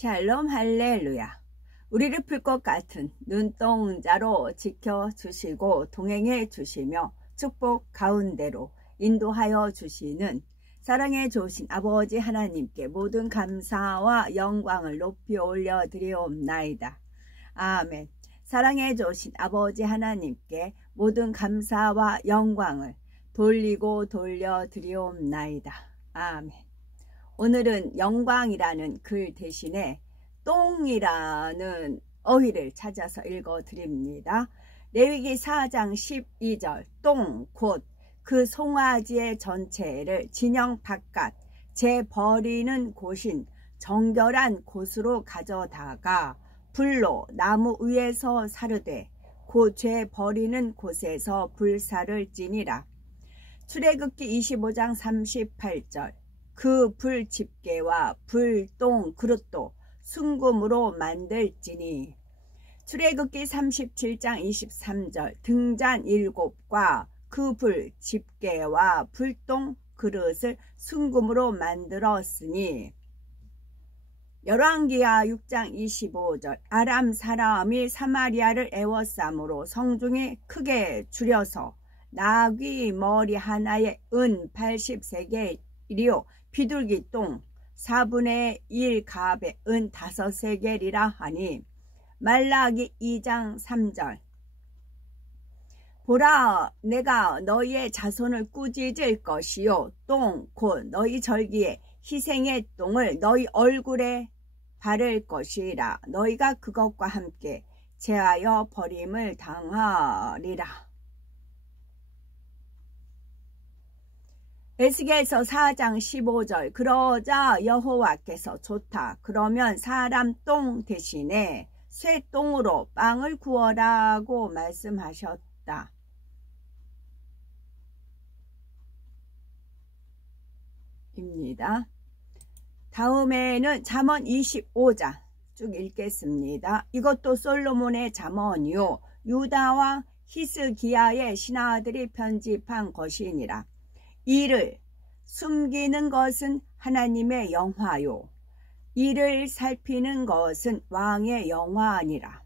샬롬 할렐루야. 우리를 풀 것 같은 눈동자로 지켜주시고 동행해 주시며 축복 가운데로 인도하여 주시는 사랑해 주신 아버지 하나님께 모든 감사와 영광을 높이 올려드리옵나이다. 아멘. 사랑해 주신 아버지 하나님께 모든 감사와 영광을 돌리고 돌려드리옵나이다. 아멘. 오늘은 영광이라는 글 대신에 똥이라는 어휘를 찾아서 읽어드립니다. 레위기 4장 12절 똥 곧 그 송아지의 전체를 진영 바깥 재버리는 곳인 정결한 곳으로 가져다가 불로 나무 위에서 사르되 그 재버리는 곳에서 불사를 지니라. 출애굽기 25장 38절 그 불 집게와 불똥 그릇도 순금으로 만들지니. 출애굽기 37장 23절 등잔 7과 그 불 집게와 불똥 그릇을 순금으로 만들었으니. 열왕기하 6장 25절 아람 사람이 사마리아를 애워싸므로 성중이 크게 줄여서 나귀 머리 하나에 은 80세겔이요 비둘기 똥 4분의 1 갑에 은 5세겔이라 하니. 말라기 2장 3절 보라 내가 너희의 자손을 꾸짖을 것이요 똥 곧 너희 절기에 희생의 똥을 너희 얼굴에 바를 것이라. 너희가 그것과 함께 제하여 버림을 당하리라. 에스겔서 4장 15절 그러자 여호와께서 좋다. 그러면 사람 똥 대신에 쇠 똥으로 빵을 구워라고 말씀하셨다. 입니다. 다음에는 잠언 25장 쭉 읽겠습니다. 이것도 솔로몬의 잠언이요 유다와 히스기야의 신하들이 편집한 것이니라. 이를 숨기는 것은 하나님의 영화요 이를 살피는 것은 왕의 영화니라.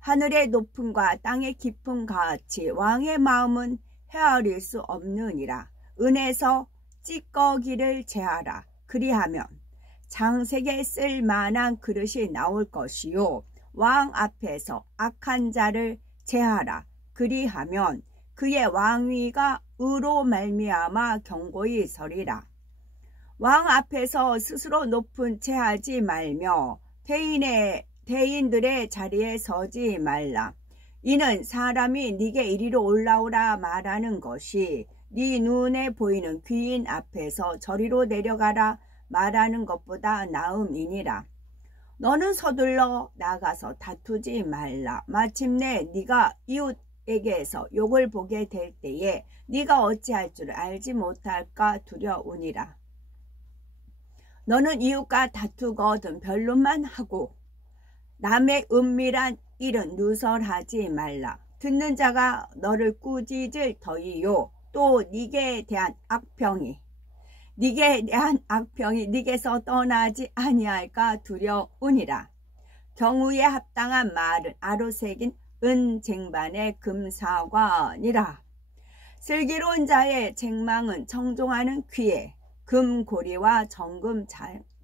하늘의 높음과 땅의 깊음 같이 왕의 마음은 헤아릴 수 없느니라. 은에서 찌꺼기를 제하라. 그리하면 장색에 쓸 만한 그릇이 나올 것이요 왕 앞에서 악한 자를 제하라. 그리하면 그의 왕위가 의로 말미암아 경고히 서리라. 왕 앞에서 스스로 높은 채 하지 말며 대인들의 자리에 서지 말라. 이는 사람이 네게 이리로 올라오라 말하는 것이 네 눈에 보이는 귀인 앞에서 저리로 내려가라 말하는 것보다 나음이니라. 너는 서둘러 나가서 다투지 말라. 마침내 네가 이웃에게서 욕을 보게 될 때에 네가 어찌할 줄 알지 못할까 두려우니라. 너는 이웃과 다투거든 변론만 하고 남의 은밀한 일은 누설하지 말라. 듣는 자가 너를 꾸짖을 터이요 또 네게 대한 악평이 네게서 떠나지 아니할까 두려우니라. 경우에 합당한 말은 아로 새긴 은 쟁반의 금사과니라. 슬기로운 자의 책망은 청종하는 귀에 금고리와 정금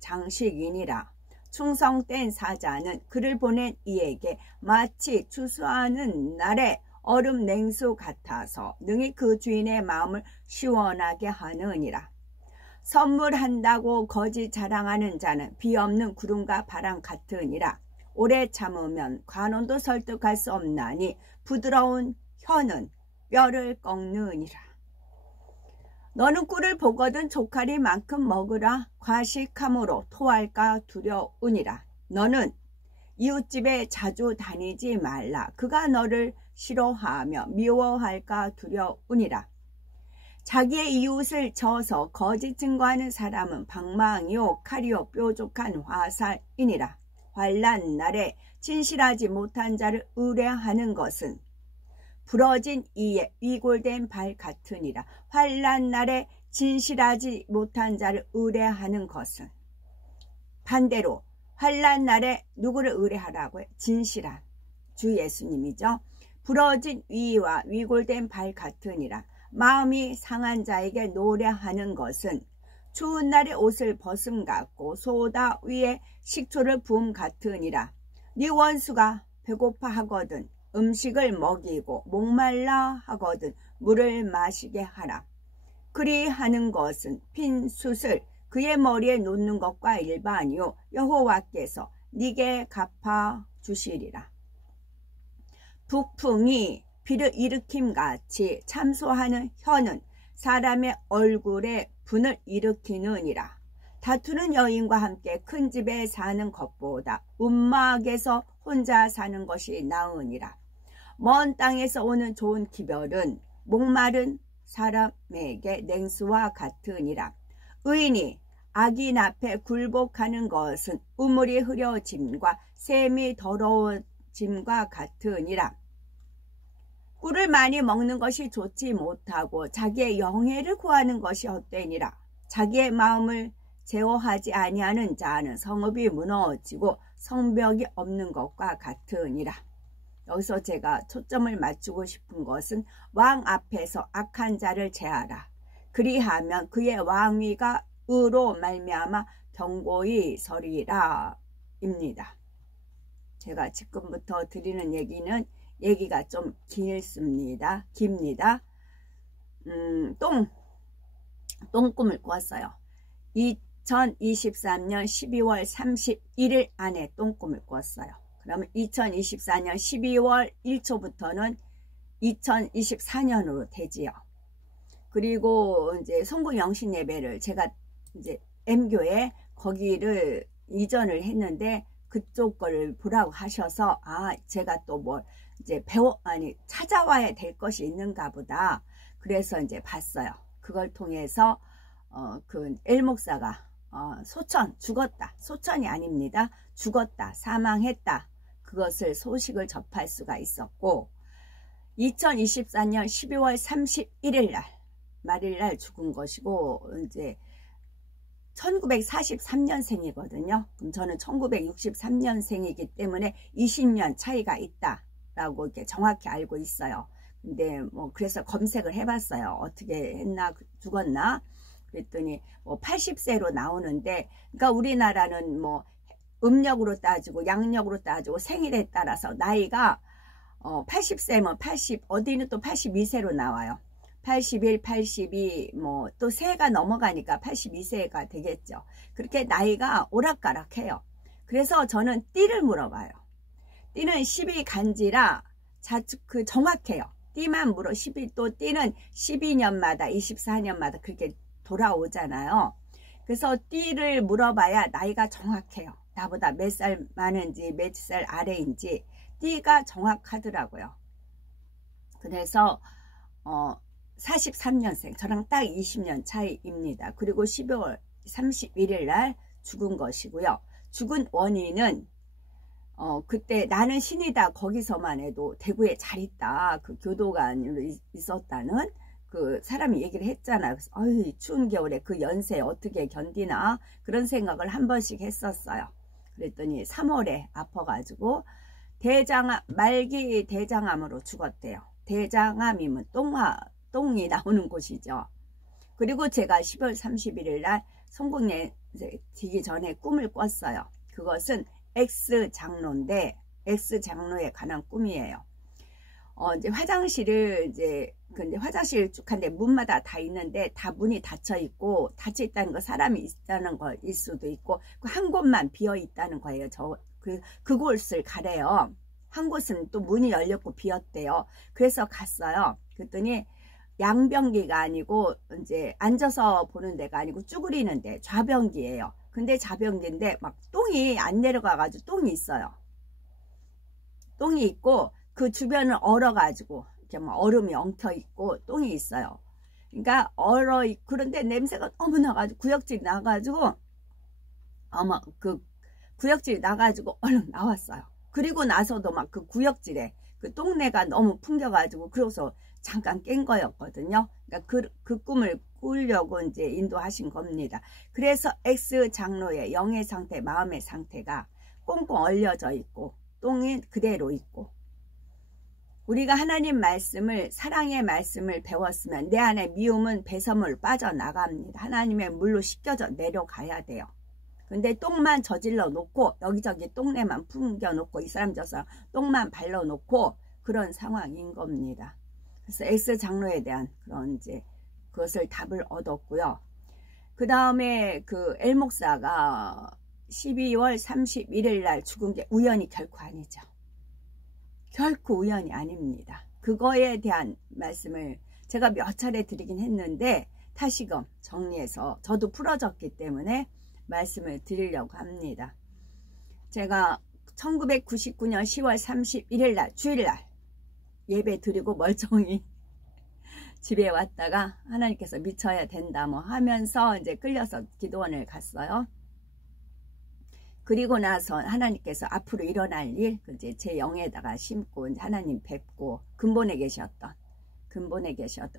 장식이니라. 충성된 사자는 그를 보낸 이에게 마치 추수하는 날에 얼음 냉수 같아서 능히 그 주인의 마음을 시원하게 하느니라. 선물한다고 거짓 자랑하는 자는 비 없는 구름과 바람 같으니라. 오래 참으면 관원도 설득할 수 없나니 부드러운 혀는 뼈를 꺾느니라. 너는 꿀을 보거든 조카리만큼 먹으라. 과식함으로 토할까 두려우니라. 너는 이웃집에 자주 다니지 말라. 그가 너를 싫어하며 미워할까 두려우니라. 자기의 이웃을 쳐서 거짓 증거하는 사람은 방망이요 칼이요 뾰족한 화살이니라. 환난 날에 진실하지 못한 자를 의뢰하는 것은 부러진 이의 위골된 발 같으니라. 환난 날에 진실하지 못한 자를 의뢰하는 것은 반대로 환난 날에 누구를 의뢰하라고요? 진실한 주 예수님이죠. 부러진 위와 위골된 발 같으니라. 마음이 상한 자에게 노래하는 것은 추운 날에 옷을 벗음 같고 소다 위에 식초를 부음 같으니라. 네 원수가 배고파 하거든 음식을 먹이고 목말라 하거든 물을 마시게 하라. 그리하는 것은 핀 숯을 그의 머리에 놓는 것과 일반이요 여호와께서 네게 갚아 주시리라. 북풍이 비를 일으킴같이 참소하는 혀는 사람의 얼굴에 분을 일으키느니라. 다투는 여인과 함께 큰 집에 사는 것보다 움막에서 혼자 사는 것이 나으니라. 먼 땅에서 오는 좋은 기별은 목마른 사람에게 냉수와 같으니라. 의인이 악인 앞에 굴복하는 것은 우물이 흐려짐과 샘이 더러워짐과 같으니라. 꿀을 많이 먹는 것이 좋지 못하고 자기의 영예를 구하는 것이 헛되니라. 자기의 마음을 제어하지 아니하는 자는 성읍이 무너지고 성벽이 없는 것과 같으니라. 여기서 제가 초점을 맞추고 싶은 것은 왕 앞에서 악한 자를 제하라. 그리하면 그의 왕위가 의로 말미암아 견고히 서리라 입니다. 제가 지금부터 드리는 얘기가 좀 깁니다. 똥꿈을 꿨어요. 2023년 12월 31일 안에 똥꿈을 꿨어요. 그러면 2024년 12월 1초부터는 2024년으로 되지요. 그리고 이제 성국 영신 예배를 제가 이제 M교회 거기를 이전을 했는데 그쪽 걸 보라고 하셔서 제가 또 뭘 이제 찾아와야 될 것이 있는가 보다. 그래서 이제 봤어요. 그걸 통해서 그 엘목사가 죽었다. 소천이 아닙니다. 죽었다. 사망했다. 그것을 소식을 접할 수가 있었고 2024년 12월 31일 날 말일날 죽은 것이고 이제 1943년생이거든요. 그럼 저는 1963년생이기 때문에 20년 차이가 있다라고 이렇게 정확히 알고 있어요. 근데 뭐 그래서 검색을 해봤어요. 어떻게 했나 죽었나 그랬더니 뭐 80세로 나오는데 그러니까 우리나라는 뭐 음력으로 따지고 양력으로 따지고 생일에 따라서 나이가 80세면 80 어디는 또 82세로 나와요. 81, 82 뭐 또 세가 넘어가니까 82세가 되겠죠. 그렇게 나이가 오락가락해요. 그래서 저는 띠를 물어봐요. 띠는 12간지라 정확해요. 띠만 물어 12 또 띠는 12년마다 24년마다 그렇게 돌아오잖아요. 그래서 띠를 물어봐야 나이가 정확해요. 나보다 몇 살 많은지 몇 살 아래인지 띠가 정확하더라고요. 그래서 43년생 저랑 딱 20년 차이입니다. 그리고 12월 31일 날 죽은 것이고요. 죽은 원인은 그때 나는 신이다 거기서만 해도 대구에 잘 있다 그 교도관으로 있었다는 그 사람이 얘기를 했잖아요. 그래서 추운 겨울에 그 연세 어떻게 견디나 그런 생각을 한 번씩 했었어요. 그랬더니 3월에 아파가지고 말기 대장암으로 죽었대요. 대장암이면 똥이 나오는 곳이죠. 그리고 제가 12월 31일 날 성공에 되기 전에 꿈을 꿨어요. 그것은 X장로인데 X장로에 관한 꿈이에요. 이제 화장실을 근데 화장실 쭉 한데 문마다 다 있는데 다 문이 닫혀 있고 닫혀 있다는 거 사람이 있다는 거일 수도 있고 한 곳만 비어 있다는 거예요. 그곳을 가래요. 한 곳은 또 문이 열렸고 비었대요. 그래서 갔어요. 그랬더니 양변기가 아니고 이제 앉아서 보는 데가 아니고 쭈그리는 데 좌변기예요. 근데 좌변기인데 막 똥이 안 내려가가지고 똥이 있어요. 똥이 있고 그 주변을 얼어가지고 이렇게 막 얼음이 엉켜 있고 똥이 있어요. 그러니까 그런데 냄새가 너무 나가지고 구역질이 나가지고 그 구역질이 나가지고 얼른 나왔어요. 그리고 나서도 막 그 구역질에 그 똥내가 너무 풍겨가지고 그래서 잠깐 깬 거였거든요. 그러니까 그 꿈을 도우려고 이제 인도하신 겁니다. 그래서 X 장로의 영의 상태, 마음의 상태가 꽁꽁 얼려져 있고 똥이 그대로 있고, 우리가 하나님 말씀을, 사랑의 말씀을 배웠으면 내 안에 미움은 배설물 빠져나갑니다. 하나님의 물로 씻겨져 내려가야 돼요. 근데 똥만 저질러 놓고 여기저기 똥내만 풍겨 놓고 이 사람 저 사람 똥만 발라 놓고 그런 상황인 겁니다. 그래서 X 장로에 대한 그런 이제 그것을 답을 얻었고요. 그 다음에 그 엘 목사가 12월 31일 날 죽은 게 우연이 결코 아니죠. 결코 우연이 아닙니다. 그거에 대한 말씀을 제가 몇 차례 드리긴 했는데 다시금 정리해서 저도 풀어졌기 때문에 말씀을 드리려고 합니다. 제가 1999년 10월 31일 날 주일날 예배 드리고 멀쩡히 집에 왔다가 하나님께서 미쳐야 된다 뭐 하면서 이제 끌려서 기도원을 갔어요. 그리고 나서 하나님께서 앞으로 일어날 일, 이제 제 영에다가 심고 이제 하나님 뵙고 근본에 계셨던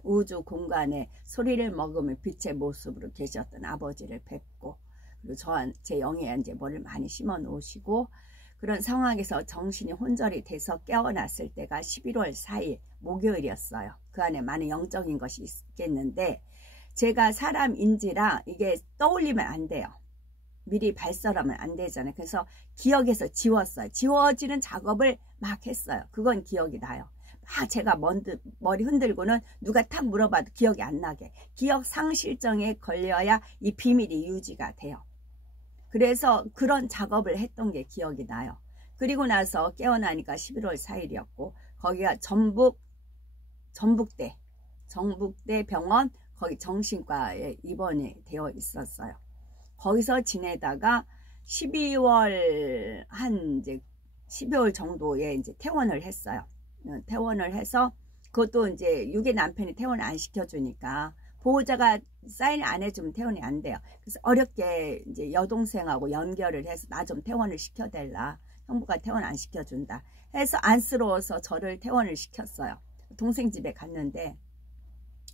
우주 공간에 소리를 먹으며 빛의 모습으로 계셨던 아버지를 뵙고, 그리고 제 영에 이제 뭐를 많이 심어 놓으시고, 그런 상황에서 정신이 혼절이 돼서 깨어났을 때가 11월 4일 목요일이었어요. 그 안에 많은 영적인 것이 있겠는데 제가 사람인지라 이게 떠올리면 안 돼요. 미리 발설하면 안 되잖아요. 그래서 기억에서 지웠어요. 지워지는 작업을 막 했어요. 그건 기억이 나요. 막 제가 머리 흔들고는 누가 탁 물어봐도 기억이 안 나게, 기억 상실증에 걸려야 이 비밀이 유지가 돼요. 그래서 그런 작업을 했던 게 기억이 나요. 그리고 나서 깨어나니까 11월 4일이었고 거기가 전북대 병원, 거기 정신과에 입원이 되어 있었어요. 거기서 지내다가 12월 정도에 이제 퇴원을 했어요. 퇴원을 해서 그것도 이제 유괴 남편이 퇴원을 안 시켜주니까 보호자가 사인 안 해주면 퇴원이 안 돼요. 그래서 어렵게 이제 여동생하고 연결을 해서 나 좀 퇴원을 시켜달라. 형부가 퇴원 안 시켜준다 해서 안쓰러워서 저를 퇴원을 시켰어요. 동생 집에 갔는데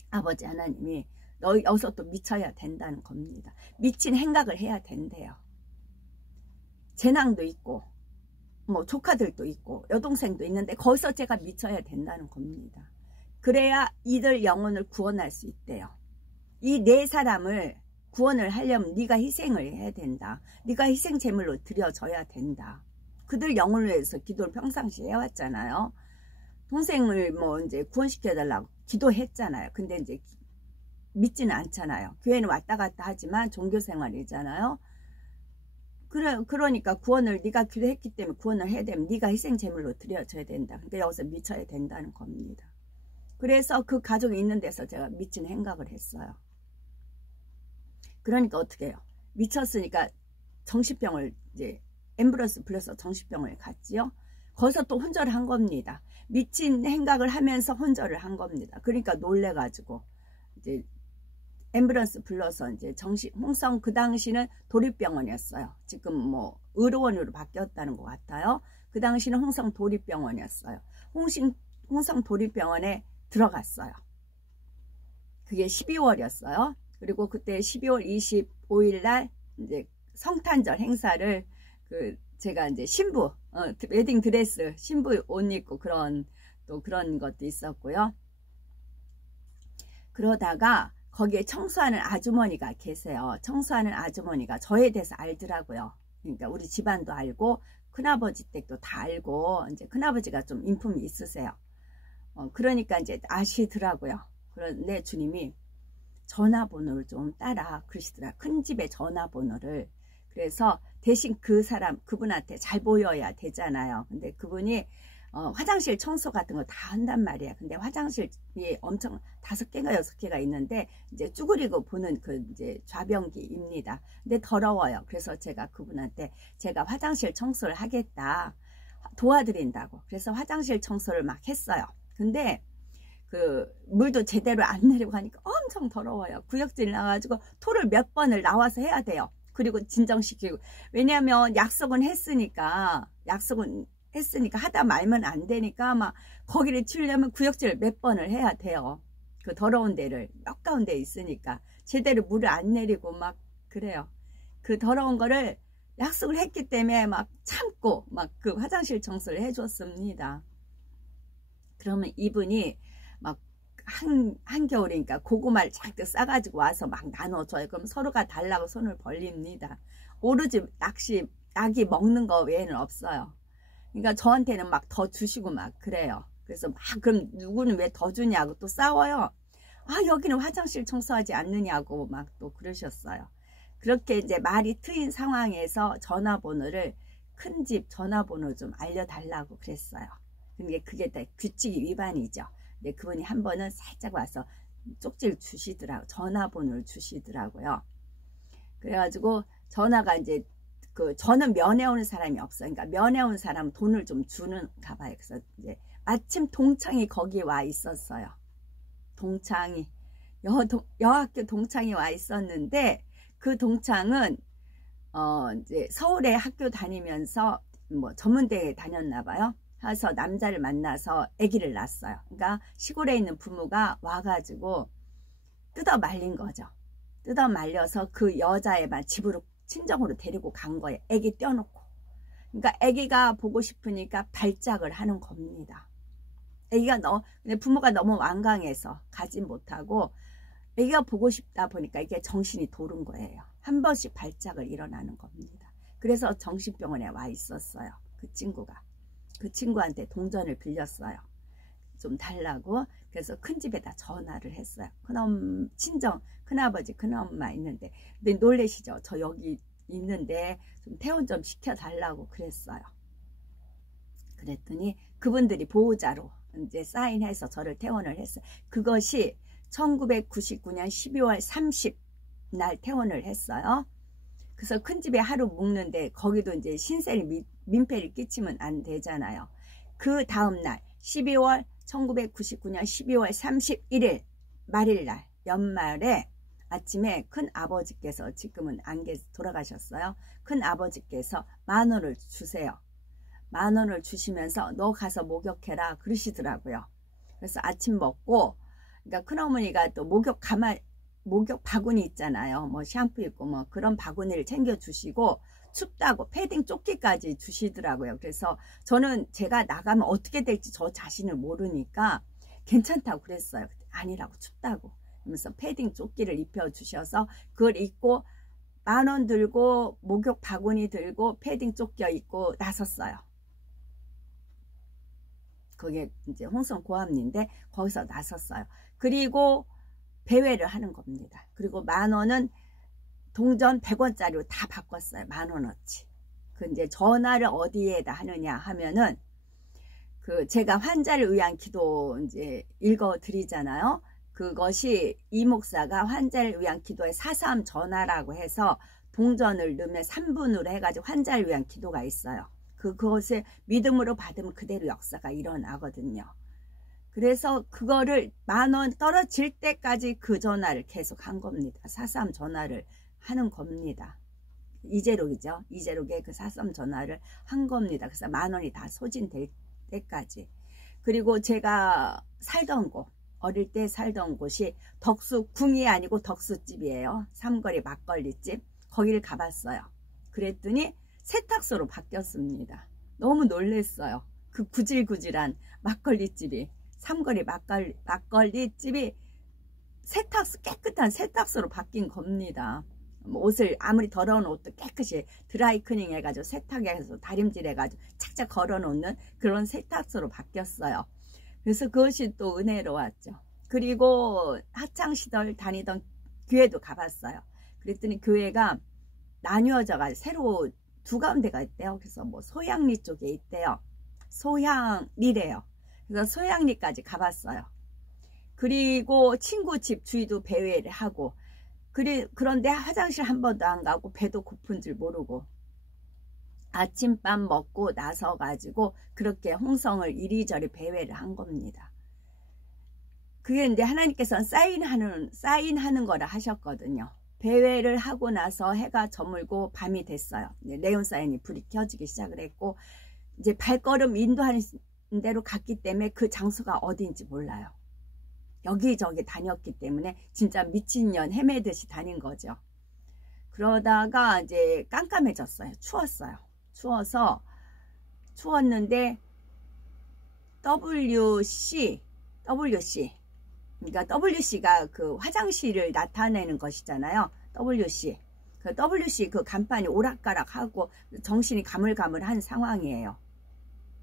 아버지 하나님이 너 여기서 또 미쳐야 된다는 겁니다. 미친 행각을 해야 된대요. 재낭도 있고 뭐 조카들도 있고 여동생도 있는데 거기서 제가 미쳐야 된다는 겁니다. 그래야 이들 영혼을 구원할 수 있대요. 이 네 사람을 구원을 하려면 네가 희생을 해야 된다. 네가 희생 제물로 드려져야 된다. 그들 영혼을 위해서 기도를 평상시에 해왔잖아요. 동생을 뭐 이제 구원시켜달라고 기도했잖아요. 근데 이제 믿지는 않잖아요. 교회는 왔다 갔다 하지만 종교생활이잖아요. 그러니까 구원을 네가 기도했기 때문에 구원을 해야 되면 네가 희생 제물로 드려져야 된다. 근데 여기서 미쳐야 된다는 겁니다. 그래서 그 가족이 있는 데서 제가 미친 행각을 했어요. 그러니까 어떻게 해요? 미쳤으니까 정신병을 이제 앰뷸런스 불러서 정신병을 갔지요. 거기서 또 혼절을 한 겁니다. 미친 행각을 하면서 혼절을 한 겁니다. 그러니까 놀래가지고 이제 앰뷸런스 불러서 이제 홍성, 그 당시는 도립병원이었어요. 지금 뭐 의료원으로 바뀌었다는 것 같아요. 그 당시는 홍성 도립병원이었어요. 홍성 도립병원에 들어갔어요. 그게 12월이었어요. 그리고 그때 12월 25일 날 이제 성탄절 행사를 제가 이제 신부 웨딩 드레스 신부 옷 입고 그런 것도 있었고요. 그러다가 거기에 청소하는 아주머니가 계세요. 청소하는 아주머니가 저에 대해서 알더라고요. 그러니까 우리 집안도 알고 큰아버지 댁도 다 알고, 이제 큰아버지가 좀 인품이 있으세요. 그러니까 이제 아시더라고요. 그런데 주님이 전화번호를 좀 따라 그러시더라. 큰 집의 전화번호를. 그래서 대신 그분한테 잘 보여야 되잖아요. 근데 그분이 화장실 청소 같은 거 다 한단 말이야. 근데 화장실이 엄청 5개가 6개가 있는데 이제 쭈그리고 보는 이제 좌변기입니다. 근데 더러워요. 그래서 제가 그분한테 제가 화장실 청소를 하겠다, 도와드린다고. 그래서 화장실 청소를 막 했어요. 근데 물도 제대로 안 내리고 하니까 엄청 더러워요. 구역질 나가지고 토를 몇 번을 나와서 해야 돼요. 그리고 진정시키고. 왜냐하면 약속은 했으니까 하다 말면 안 되니까 막 거기를 치우려면 구역질 몇 번을 해야 돼요. 그 더러운 데를 몇 가운데 있으니까 제대로 물을 안 내리고 막 그래요. 그 더러운 거를 약속을 했기 때문에 막 참고 막 그 화장실 청소를 해줬습니다. 그러면 이분이 막 한겨울이니까 고구마를 잔뜩 싸가지고 와서 막 나눠줘요. 그럼 서로가 달라고 손을 벌립니다. 오로지 낙이 먹는 거 외에는 없어요. 그러니까 저한테는 막 더 주시고 막 그래요. 그래서 막 그럼 누구는 왜 더 주냐고 또 싸워요. 아, 여기는 화장실 청소하지 않느냐고 막 또 그러셨어요. 그렇게 이제 말이 트인 상황에서 전화번호를 큰 집 전화번호 좀 알려달라고 그랬어요. 근데 그게 다 규칙 위반이죠. 근데 그분이 한 번은 살짝 와서 쪽지를 주시더라고요. 전화번호를 주시더라고요. 그래가지고 전화가 이제 저는 면회 오는 사람이 없어요. 그러니까 면회 온 사람은 돈을 좀 주는가 봐요. 그래서 이제 마침 동창이 거기 와 있었어요. 동창이 여학교 동창이 와 있었는데 그 동창은 이제 서울에 학교 다니면서 뭐 전문대에 다녔나 봐요. 해서 남자를 만나서 아기를 낳았어요. 그러니까 시골에 있는 부모가 와가지고 뜯어 말린 거죠. 뜯어 말려서 그 여자애만 집으로 친정으로 데리고 간 거예요. 아기 떼어놓고. 그러니까 아기가 보고 싶으니까 발작을 하는 겁니다. 아기가 부모가 너무 완강해서 가지 못하고 아기가 보고 싶다 보니까 이게 정신이 도른 거예요. 한 번씩 발작을 일어나는 겁니다. 그래서 정신병원에 와 있었어요. 그 친구가. 그 친구한테 동전을 빌렸어요. 좀 달라고. 그래서 큰 집에다 전화를 했어요. 친정, 큰아버지, 큰엄마 있는데. 근데 놀래시죠? 저 여기 있는데 좀 퇴원 좀 시켜달라고 그랬어요. 그랬더니 그분들이 보호자로 이제 사인해서 저를 퇴원을 했어요. 그것이 1999년 12월 30 날 퇴원을 했어요. 그래서 큰 집에 하루 묵는데 거기도 이제 신세를 민폐를 끼치면 안 되잖아요. 그 다음날 1999년 12월 31일 말일날 연말에 아침에 큰 아버지께서 지금은 안 돌아가셨어요. 큰 아버지께서 10,000원을 주세요. 10,000원을 주시면서 너 가서 목욕해라 그러시더라고요. 그래서 아침 먹고 그러니까 큰어머니가 또 목욕 바구니 있잖아요. 뭐 샴푸 있고 뭐 그런 바구니를 챙겨 주시고 춥다고 패딩 조끼까지 주시더라고요. 그래서 저는 제가 나가면 어떻게 될지 저 자신을 모르니까 괜찮다고 그랬어요. 아니라고 춥다고. 그러면서 패딩 조끼를 입혀 주셔서 그걸 입고 10,000원 들고 목욕 바구니 들고 패딩 조끼 입고 나섰어요. 그게 이제 홍성 고암리인데 거기서 나섰어요. 그리고 배회를 하는 겁니다. 그리고 10,000원은 동전 100원짜리로 다 바꿨어요. 10,000원어치. 그 이제 전화를 어디에다 하느냐 하면은 제가 환자를 위한 기도 이제 읽어 드리잖아요. 그것이 이 목사가 환자를 위한 기도에 4.3 전화라고 해서 동전을 넣으면 3분으로 해가지고 환자를 위한 기도가 있어요. 그것을 믿음으로 받으면 그대로 역사가 일어나거든요. 그래서 그거를 10,000원 떨어질 때까지 그 전화를 계속 한 겁니다. 4.3 전화를 하는 겁니다. 이재록이죠. 이재록에 그 4.3 전화를 한 겁니다. 그래서 10,000원이 다 소진될 때까지. 그리고 제가 살던 곳, 어릴 때 살던 곳이 궁이 아니고 덕수집이에요. 삼거리 막걸리집. 거기를 가봤어요. 그랬더니 세탁소로 바뀌었습니다. 너무 놀랬어요. 그 구질구질한 막걸리집이, 삼거리 막걸리집이 깨끗한 세탁소로 바뀐 겁니다. 옷을 아무리 더러운 옷도 깨끗이 드라이클닝 해가지고 세탁해서 다림질 해가지고 착착 걸어놓는 그런 세탁소로 바뀌었어요. 그래서 그것이 또 은혜로웠죠. 그리고 학창시절 다니던 교회도 가봤어요. 그랬더니 교회가 나뉘어져가 새로 두 가운데가 있대요. 그래서 뭐 소양리 쪽에 있대요. 소양리래요. 그래서 소양리까지 가봤어요. 그리고 친구 집 주위도 배회를 하고 그런데 화장실 한 번도 안 가고 배도 고픈 줄 모르고 아침밥 먹고 나서 가지고 그렇게 홍성을 이리저리 배회를 한 겁니다. 그게 이제 하나님께서는 사인하는 거라 하셨거든요. 배회를 하고 나서 해가 저물고 밤이 됐어요. 네온 사인이 불이 켜지기 시작을 했고 이제 발걸음 인도하는 대로 갔기 때문에 그 장소가 어디인지 몰라요. 여기저기 다녔기 때문에 진짜 미친년 헤매듯이 다닌 거죠. 그러다가 이제 깜깜해졌어요. 추웠는데 WC 그러니까 WC가 그 화장실을 나타내는 것이잖아요. WC 그 간판이 오락가락하고 정신이 가물가물한 상황이에요.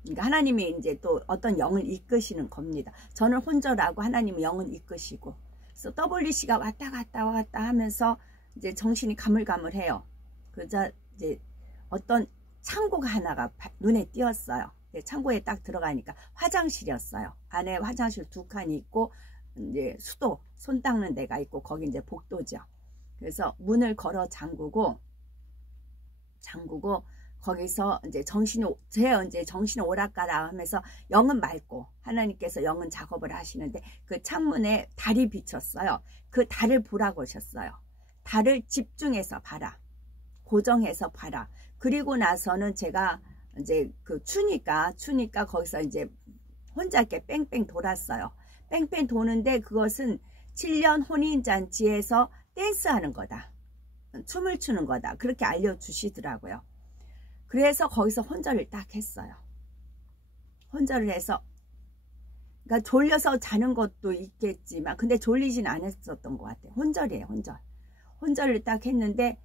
그러니까 하나님이 이제 또 어떤 영을 이끄시는 겁니다. 저는 혼절하고 하나님은 영은 이끄시고, 그래서 WC가 왔다 갔다 하면서 이제 정신이 가물가물해요. 그러자 이제 어떤 창고가 하나가 눈에 띄었어요. 창고에 딱 들어가니까 화장실이었어요. 안에 화장실 2칸이 있고 이제 수도 손 닦는 데가 있고 거기 이제 복도죠. 그래서 문을 걸어 잠그고 거기서 이제 정신이 오락가락 하면서 영은 맑고 하나님께서 영은 작업을 하시는데 그 창문에 달이 비쳤어요. 그 달을 보라고 하셨어요. 달을 집중해서 봐라. 고정해서 봐라. 그리고 나서는 제가 이제 그 추니까 거기서 이제 혼자 이렇게 뺑뺑 돌았어요. 뺑뺑 도는데 그것은 7년 혼인잔치에서 댄스하는 거다. 춤을 추는 거다. 그렇게 알려주시더라고요. 그래서 거기서 혼절을 딱 했어요. 혼절을 해서, 그러니까 졸려서 자는 것도 있겠지만, 근데 졸리진 않았었던 것 같아요. 혼절이에요, 혼절을 딱 했는데,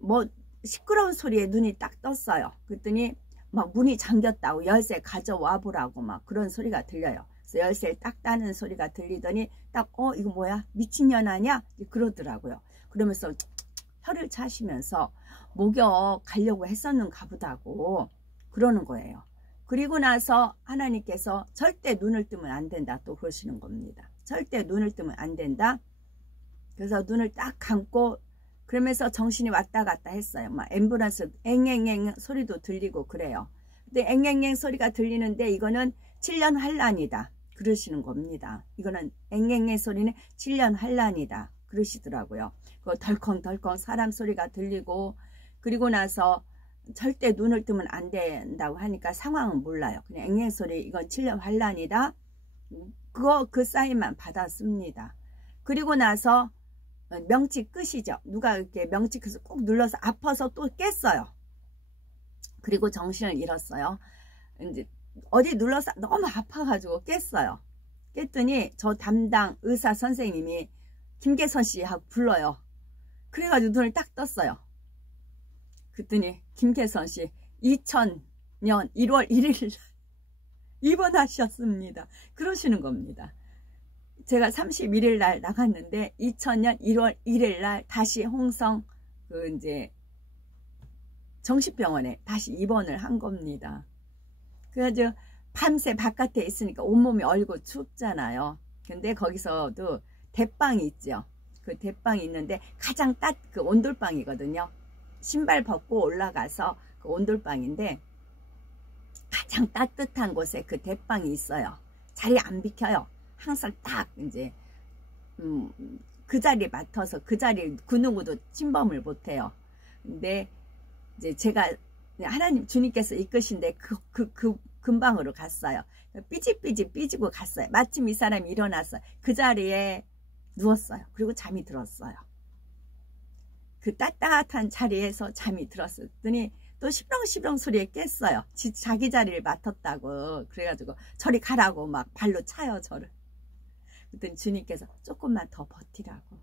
뭐, 시끄러운 소리에 눈이 딱 떴어요. 그랬더니, 막 문이 잠겼다고 열쇠 가져와 보라고 막 그런 소리가 들려요. 그래서 열쇠를 딱 따는 소리가 들리더니, 딱, 이거 뭐야? 미친년 아냐? 그러더라고요. 그러면서 혀를 차시면서, 목욕 가려고 했었는가 보다고 그러는 거예요. 그리고 나서 하나님께서 절대 눈을 뜨면 안 된다 또 그러시는 겁니다. 절대 눈을 뜨면 안 된다. 그래서 눈을 딱 감고 그러면서 정신이 왔다 갔다 했어요. 막 앰뷸런스 앵앵앵 소리도 들리고 그래요. 근데 앵앵앵 소리가 들리는데 이거는 7년 환란이다 그러시는 겁니다. 이거는 앵앵앵 소리는 7년 환란이다 그러시더라고요. 그 덜컹덜컹 사람 소리가 들리고 그리고 나서 절대 눈을 뜨면 안 된다고 하니까 상황은 몰라요. 그냥 앵앵 소리 이건 7년 환란이다. 그 사인만 받았습니다. 그리고 나서 명치 끝이죠. 누가 이렇게 명치 끝을 꼭 눌러서 아파서 또 깼어요. 그리고 정신을 잃었어요. 이제 어디 눌러서 너무 아파가지고 깼어요. 깼더니 저 담당 의사 선생님이 김계선 씨 하고 불러요. 그래가지고 눈을 딱 떴어요. 그랬더니 김계선 씨 2000년 1월 1일 입원하셨습니다. 그러시는 겁니다. 제가 31일 날 나갔는데 2000년 1월 1일 날 다시 홍성 그 이제 정신병원에 다시 입원을 한 겁니다. 그래가지고 밤새 바깥에 있으니까 온몸이 얼고 춥잖아요. 근데 거기서도 대방이 있죠. 그 대방이 있는데 가장 그 온돌방이거든요. 신발 벗고 올라가서 그 온돌방인데 가장 따뜻한 곳에 그 대방이 있어요. 자리 안 비켜요. 항상 딱 이제 그 자리에 맡아서 그 자리에 그 누구도 침범을 못해요. 근데 이제 제가 하나님 주님께서 이끄신데 그 근방으로 갔어요. 삐지고 갔어요. 마침 이 사람이 일어나서 그 자리에 누웠어요. 그리고 잠이 들었어요. 그 따뜻한 자리에서 잠이 들었더니 또 시렁시렁 소리에 깼어요. 자기 자리를 맡았다고. 그래가지고 저리 가라고 막 발로 차요 저를. 그랬더니 주님께서 조금만 더 버티라고.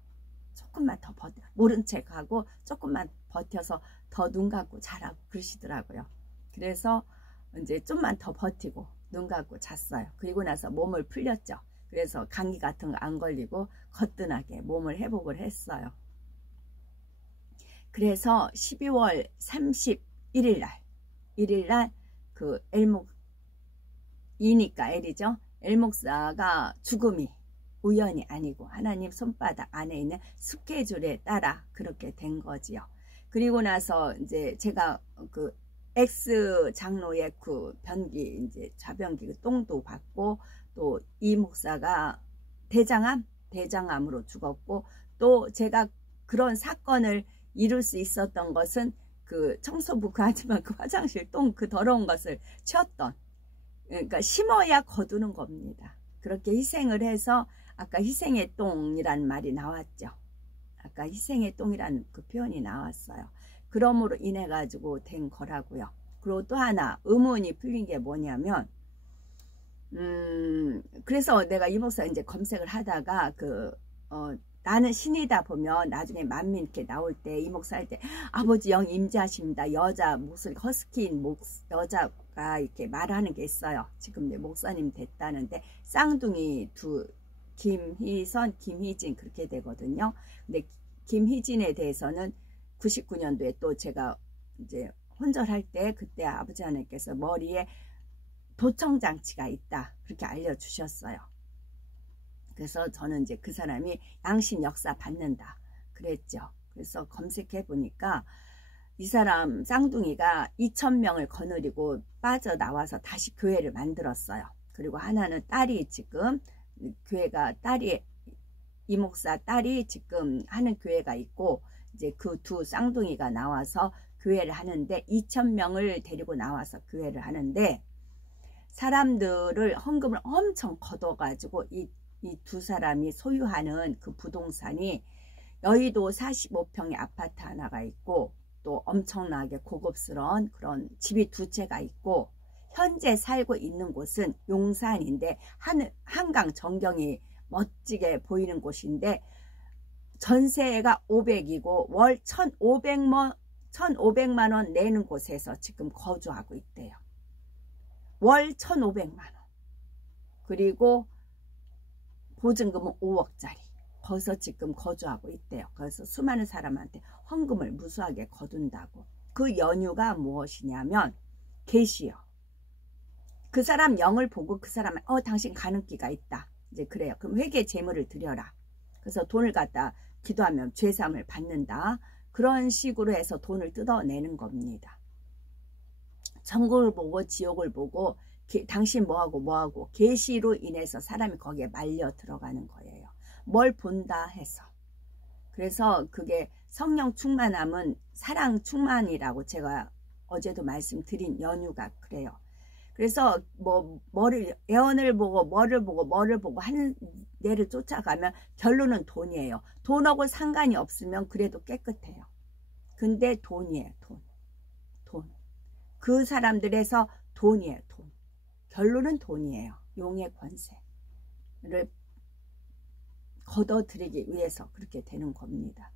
조금만 더 모른 척하고 조금만 버텨서 더 눈 감고 자라고 그러시더라고요. 그래서 이제 좀만 더 버티고 눈 감고 잤어요. 그리고 나서 몸을 풀렸죠. 그래서 감기 같은 거 안 걸리고 거뜬하게 몸을 회복을 했어요. 그래서 12월 31일 날 그 이니까 엘이죠. 엘목사가 죽음이 우연이 아니고 하나님 손바닥 안에 있는 스케줄에 따라 그렇게 된 거지요. 그리고 나서 이제 제가 그 X 장로의 그 변기 이제 좌변기 똥도 받고 또 이 목사가 대장암으로 죽었고 또 제가 그런 사건을 이룰 수 있었던 것은 그 청소부 그 아줌마 그 화장실 똥 그 더러운 것을 치웠던 그러니까 심어야 거두는 겁니다. 그렇게 희생을 해서 아까 희생의 똥이라는 말이 나왔죠. 아까 희생의 똥이라는 그 표현이 나왔어요. 그러므로 인해 가지고 된 거라고요. 그리고 또 하나 의문이 풀린 게 뭐냐면 그래서 내가 이 목사 이제 검색을 하다가 나는 신이다 보면 나중에 만민 이렇게 나올 때 이 목사 할 때 아버지 영 임재하십니다. 여자 목소리 허스키인 여자가 이렇게 말하는 게 있어요. 지금 내 목사님 됐다는데 쌍둥이 김희선, 김희진 그렇게 되거든요. 근데 김희진에 대해서는 99년도에 또 제가 이제 혼절할 때 그때 아버지 하나님께서 머리에 도청장치가 있다 그렇게 알려주셨어요. 그래서 저는 이제 그 사람이 양신 역사 받는다 그랬죠. 그래서 검색해 보니까 이 사람 쌍둥이가 2000명을 거느리고 빠져나와서 다시 교회를 만들었어요. 그리고 하나는 딸이 지금 교회가 이 목사 딸이 지금 하는 교회가 있고 이제 그 두 쌍둥이가 나와서 교회를 하는데 2000명을 데리고 나와서 교회를 하는데 사람들을 헌금을 엄청 걷어가지고 이 두 사람이 소유하는 그 부동산이 여의도 45평의 아파트 하나가 있고 또 엄청나게 고급스러운 그런 집이 두 채가 있고 현재 살고 있는 곳은 용산인데 한강 전경이 멋지게 보이는 곳인데 전세가 500이고 월 1,500만 원 내는 곳에서 지금 거주하고 있대요. 월 1,500만 원. 그리고 보증금은 5억짜리. 거기서 지금 거주하고 있대요. 그래서 수많은 사람한테 헌금을 무수하게 거둔다고. 그 연유가 무엇이냐면 계시요. 그 사람 영을 보고 그 사람은 당신 가는 끼가 있다. 이제 그래요. 그럼 회개 제물을 드려라. 그래서 돈을 갖다 기도하면 죄사함을 받는다. 그런 식으로 해서 돈을 뜯어내는 겁니다. 천국을 보고 지옥을 보고 당신 뭐하고 계시로 인해서 사람이 거기에 말려 들어가는 거예요. 뭘 본다 해서. 그래서 그게 성령 충만함은 사랑 충만이라고 제가 어제도 말씀드린 연유가 그래요. 그래서 애언을 보고 뭐를 보고 하는 데를 쫓아가면 결론은 돈이에요. 돈하고 상관이 없으면 그래도 깨끗해요. 근데 돈이에요. 돈. 그 사람들에서 돈이에요. 돈. 결론은 돈이에요. 용의 권세를 걷어들이기 위해서 그렇게 되는 겁니다.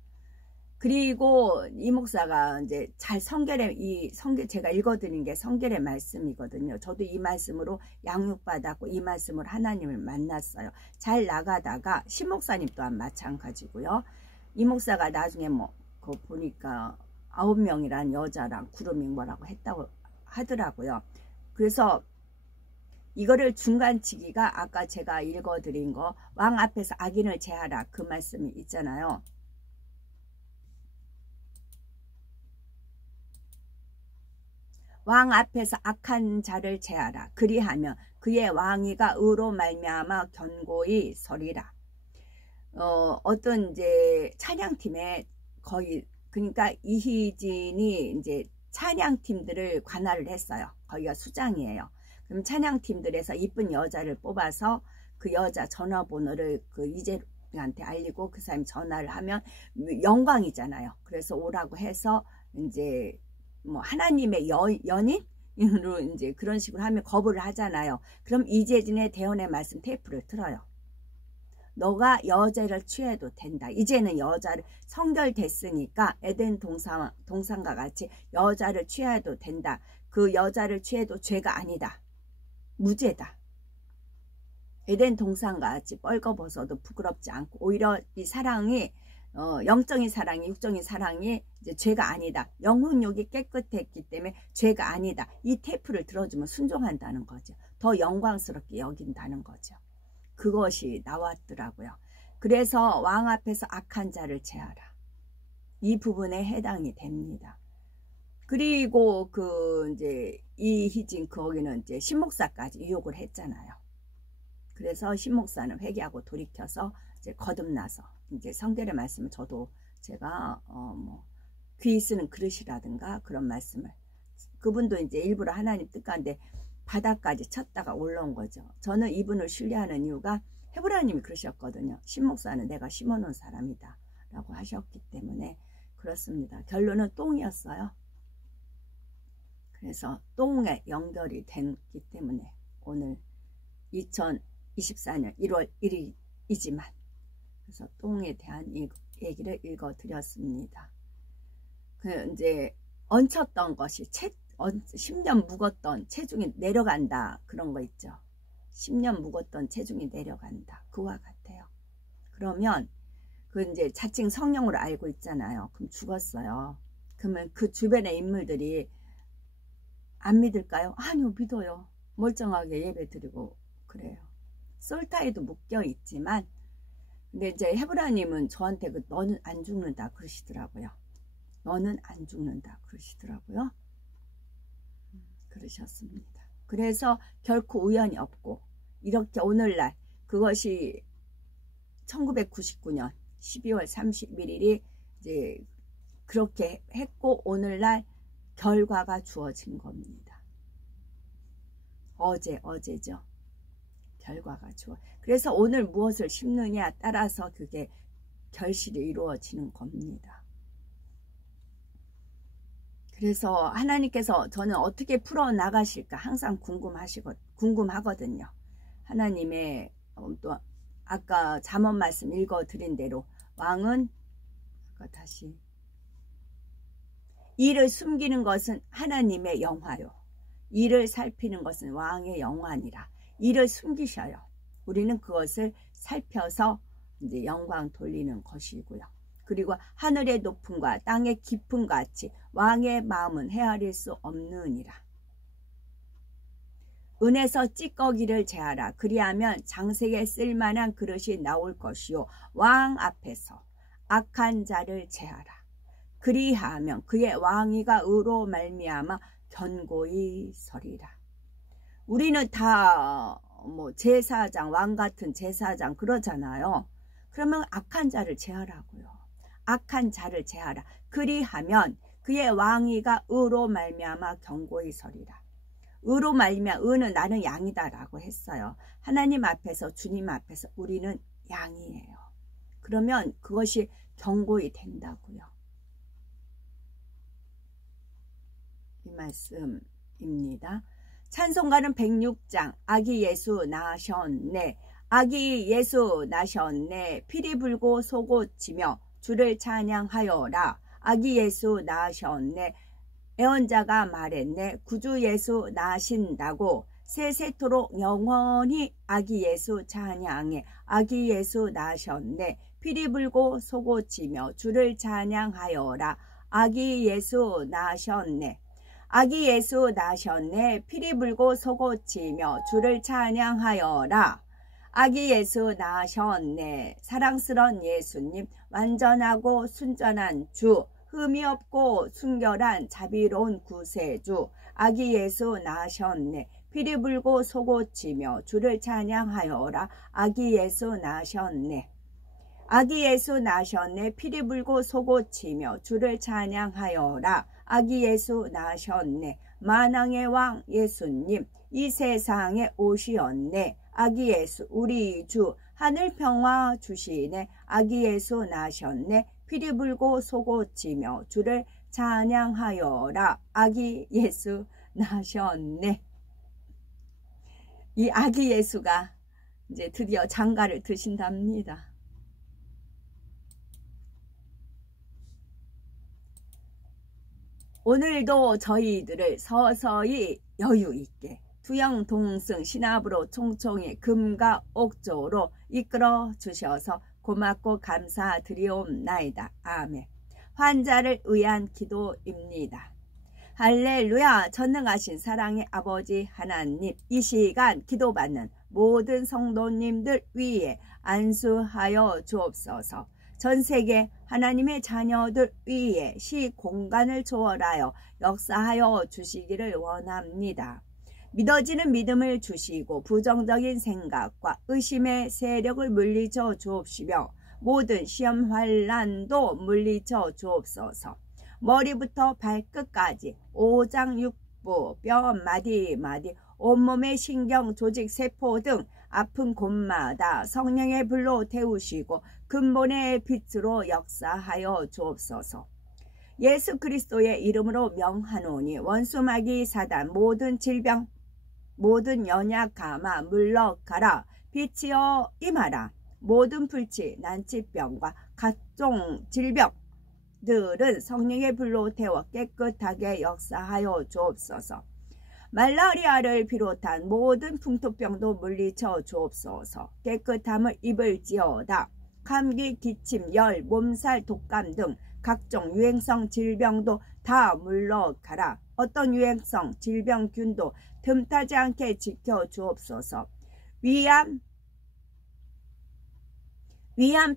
그리고 이 목사가 이제 잘 제가 읽어드린 게 성결의 말씀이거든요. 저도 이 말씀으로 양육받았고 이 말씀으로 하나님을 만났어요. 잘 나가다가 신 목사님 또한 마찬가지고요. 이 목사가 나중에 보니까 9명이란 여자랑 그루밍 뭐라고 했다고 하더라고요. 그래서 이거를 중간치기가 아까 제가 읽어드린 거 왕 앞에서 악인을 제하라 그 말씀이 있잖아요. 왕 앞에서 악한 자를 제하라. 그리하면 그의 왕위가 의로 말미암아 견고히 서리라. 어떤 이제 찬양팀에 그러니까 이희진이 이제 찬양팀들을 관할을 했어요. 거기가 수장이에요. 그럼 찬양팀들에서 이쁜 여자를 뽑아서 그 여자 전화번호를 그 이재한테 알리고 그 사람이 전화를 하면 영광이잖아요. 그래서 오라고 해서 이제 하나님의 연인으로 이제 그런 식으로 하면 거부를 하잖아요. 그럼 이재진의 대언의 말씀 테이프를 틀어요. 너가 여자를 취해도 된다. 이제는 여자를 성결됐으니까 에덴 동산과 같이 여자를 취해도 된다. 그 여자를 취해도 죄가 아니다. 무죄다. 에덴 동산과 같이 뻘거벗어도 부끄럽지 않고 오히려 이 사랑이 영적인 사랑이 육적인 사랑이 이제 죄가 아니다. 영혼욕이 깨끗했기 때문에 죄가 아니다. 이 테이프를 들어주면 순종한다는 거죠. 더 영광스럽게 여긴다는 거죠. 그것이 나왔더라고요. 그래서 왕 앞에서 악한 자를 제하라. 이 부분에 해당이 됩니다. 그리고 이제 이희진 거기는 이제 신목사까지 유혹을 했잖아요. 그래서 신목사는 회개하고 돌이켜서 이제 거듭나서 이제 성결의 말씀을 저도 제가 귀 쓰는 그릇이라든가 그런 말씀을 그분도 이제 일부러 하나님 뜻가운데 바닥까지 쳤다가 올라온 거죠. 저는 이분을 신뢰하는 이유가 헤브라님이 그러셨거든요. 신목사는 내가 심어놓은 사람이다 라고 하셨기 때문에 그렇습니다. 결론은 똥이었어요. 그래서 똥에 연결이 됐기 때문에 오늘 2024년 1월 1일이지만 그래서 똥에 대한 얘기를 읽어드렸습니다. 이제 얹혔던 것이 10년 묵었던 체중이 내려간다 그런 거 있죠. 10년 묵었던 체중이 내려간다. 그와 같아요. 그러면 이제 자칭 성령으로 알고 있잖아요. 그럼 죽었어요. 그러면 그 주변의 인물들이 안 믿을까요? 아니요, 믿어요. 멀쩡하게 예배 드리고 그래요. 솔타에도 묶여 있지만 근데 이제 헤브라님은 저한테 너는 안 죽는다 그러시더라고요. 너는 안 죽는다 그러시더라고요. 그러셨습니다. 그래서 결코 우연이 없고 이렇게 오늘날 그것이 1999년 12월 31일이 이제 그렇게 했고 오늘날 결과가 주어진 겁니다. 어제죠. 결과가 주어. 그래서 오늘 무엇을 심느냐 따라서 그게 결실이 이루어지는 겁니다. 그래서 하나님께서 저는 어떻게 풀어나가실까 항상 궁금하거든요. 하나님의 또 아까 잠언 말씀 읽어드린 대로 왕은 다시 이를 숨기는 것은 하나님의 영화요. 이를 살피는 것은 왕의 영화니라. 이를 숨기셔요. 우리는 그것을 살펴서 이제 영광 돌리는 것이고요. 그리고 하늘의 높음과 땅의 깊음 같이 왕의 마음은 헤아릴 수 없느니라. 은에서 찌꺼기를 제하라. 그리하면 장색에 쓸만한 그릇이 나올 것이요. 왕 앞에서 악한 자를 제하라. 그리하면 그의 왕위가 의로 말미암아 견고히 서리라. 우리는 다 제사장, 왕 같은 제사장 그러잖아요. 그러면 악한 자를 제하라고요. 악한 자를 제하라. 그리하면 그의 왕위가 의로 말미암아 견고히 서리라. 의로 말미암아 의는 나는 양이다라고 했어요. 하나님 앞에서 주님 앞에서 우리는 양이에요. 그러면 그것이 견고히 된다고요. 이 말씀입니다. 찬송가는 106장 아기 예수 나셨네. 아기 예수 나셨네. 피리 불고 속옷 지며 주를 찬양하여라. 아기 예수 나셨네. 애언자가 말했네. 구주 예수 나신다고 세세토록 영원히 아기 예수 찬양해. 아기 예수 나셨네. 피리 불고 속옷 지며 주를 찬양하여라. 아기 예수 나셨네. 아기 예수 나셨네. 피리 불고 속옷 지며 주를 찬양하여라. 아기 예수 나셨네. 사랑스런 예수님, 완전하고 순전한 주, 흠이 없고 순결한 자비로운 구세주. 아기 예수 나셨네. 피리 불고 속옷 지며 주를 찬양하여라. 아기 예수 나셨네. 아기 예수 나셨네. 피리 불고 속옷 지며 주를 찬양하여라. 아기 예수 나셨네. 만왕의 왕 예수님, 이 세상에 오시었네. 아기 예수 우리 주 하늘 평화 주시네. 아기 예수 나셨네. 피리 불고 속옷 지며 주를 찬양하여라. 아기 예수 나셨네. 이 아기 예수가 이제 드디어 장가를 드신답니다. 오늘도 저희들을 서서히 여유있게 두영동승 신압으로 총총히 금과 옥조로 이끌어 주셔서 고맙고 감사드리옵나이다. 아멘. 환자를 위한 기도입니다. 할렐루야. 전능하신 사랑의 아버지 하나님, 이 시간 기도받는 모든 성도님들 위에 안수하여 주옵소서. 전세계 하나님의 자녀들 위에 시공간을 초월하여 역사하여 주시기를 원합니다. 믿어지는 믿음을 주시고 부정적인 생각과 의심의 세력을 물리쳐 주옵시며 모든 시험 환난도 물리쳐 주옵소서. 머리부터 발끝까지 오장육부 뼈 마디마디 온몸의 신경, 조직, 세포 등 아픈 곳마다 성령의 불로 태우시고 근본의 빛으로 역사하여 주옵소서. 예수 그리스도의 이름으로 명하노니 원수 마귀 사단 모든 질병 모든 연약 감아 물러가라. 빛이여 임하라. 모든 불치 난치병과 각종 질병들은 성령의 불로 태워 깨끗하게 역사하여 주옵소서. 말라리아를 비롯한 모든 풍토병도 물리쳐 주옵소서. 깨끗함을 입을지어다. 감기, 기침, 열, 몸살, 독감 등 각종 유행성 질병도 다 물러가라. 어떤 유행성 질병균도 틈타지 않게 지켜 주옵소서. 위암,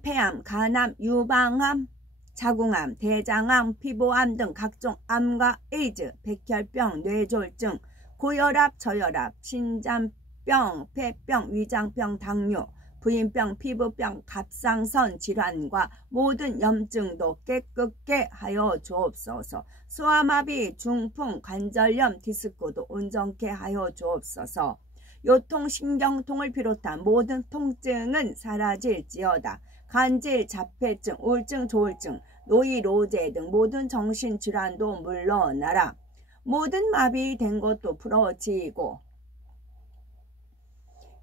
폐암, 간암, 유방암, 자궁암, 대장암, 피부암 등 각종 암과 에이즈, 백혈병, 뇌졸중, 고혈압, 저혈압, 신장병, 폐병, 위장병, 당뇨, 부인병, 피부병, 갑상선 질환과 모든 염증도 깨끗게 하여 주옵소서. 소아마비, 중풍, 관절염, 디스코도 온전케 하여 주옵소서. 요통, 신경통을 비롯한 모든 통증은 사라질지어다. 간질, 자폐증, 우울증, 조울증, 노이, 로제 등 모든 정신질환도 물러나라. 모든 마비된 것도 풀어지고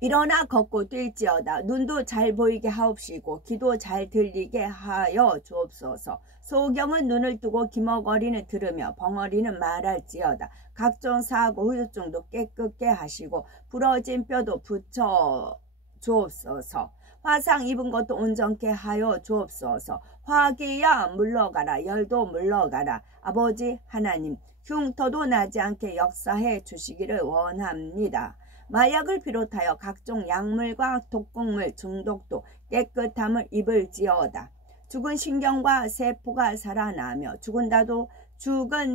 일어나 걷고 뛸지어다. 눈도 잘 보이게 하옵시고 귀도 잘 들리게 하여 주옵소서. 소경은 눈을 뜨고 기머거리는 들으며 벙어리는 말할지어다. 각종 사고 후유증도 깨끗게 하시고 부러진 뼈도 붙여 주옵소서. 화상 입은 것도 온전케 하여 주옵소서. 화기야 물러가라. 열도 물러가라. 아버지 하나님, 흉터도 나지 않게 역사해 주시기를 원합니다. 마약을 비롯하여 각종 약물과 독극물 중독도 깨끗함을 입을지어다. 죽은 신경과 세포가 살아나며 죽은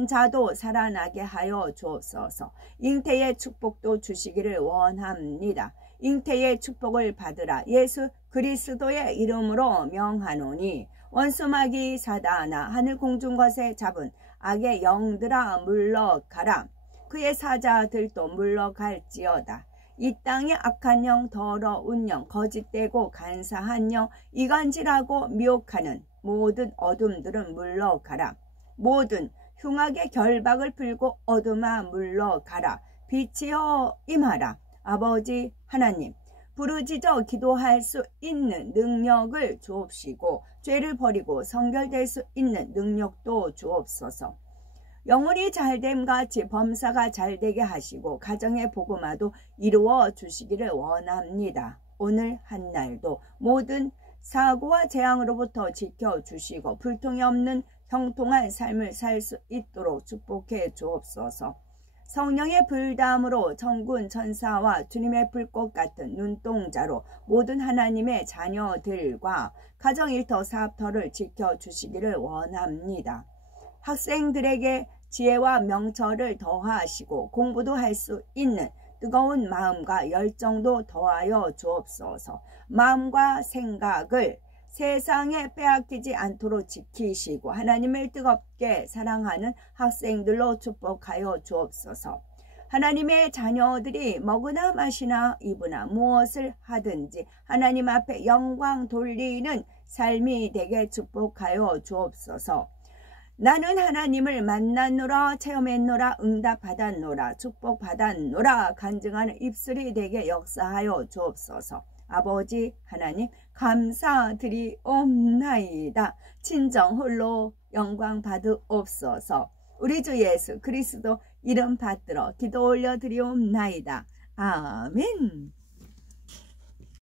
자도 살아나게 하여 주옵소서. 잉태의 축복도 주시기를 원합니다. 잉태의 축복을 받으라. 예수 그리스도의 이름으로 명하노니 원수마귀 사단아 하늘 공중 것에 잡은 악의 영들아 물러가라. 그의 사자들도 물러갈지어다. 이 땅의 악한 영, 더러운 영, 거짓되고 간사한 영, 이간질하고 미혹하는 모든 어둠들은 물러가라. 모든 흉악의 결박을 풀고 어둠아 물러가라. 빛이여 임하라. 아버지 하나님, 부르짖어 기도할 수 있는 능력을 주옵시고 죄를 버리고 성결될 수 있는 능력도 주옵소서. 영혼이 잘됨 같이 범사가 잘되게 하시고 가정의 복음화도 이루어 주시기를 원합니다. 오늘 한날도 모든 사고와 재앙으로부터 지켜주시고 불통이 없는 형통한 삶을 살 수 있도록 축복해 주옵소서. 성령의 불담으로 천군 천사와 주님의 불꽃 같은 눈동자로 모든 하나님의 자녀들과 가정일터 사업터를 지켜주시기를 원합니다. 학생들에게 지혜와 명철을 더하시고 공부도 할 수 있는 뜨거운 마음과 열정도 더하여 주옵소서. 마음과 생각을 세상에 빼앗기지 않도록 지키시고 하나님을 뜨겁게 사랑하는 학생들로 축복하여 주옵소서. 하나님의 자녀들이 먹으나 마시나 입으나 무엇을 하든지 하나님 앞에 영광 돌리는 삶이 되게 축복하여 주옵소서. 나는 하나님을 만났노라, 체험했노라, 응답받았노라, 축복받았노라 간증하는 입술이 되게 역사하여 주옵소서. 아버지 하나님 감사드리옵나이다. 친정 홀로 영광 받으옵소서. 우리 주 예수 그리스도 이름 받들어 기도 올려드리옵나이다. 아멘.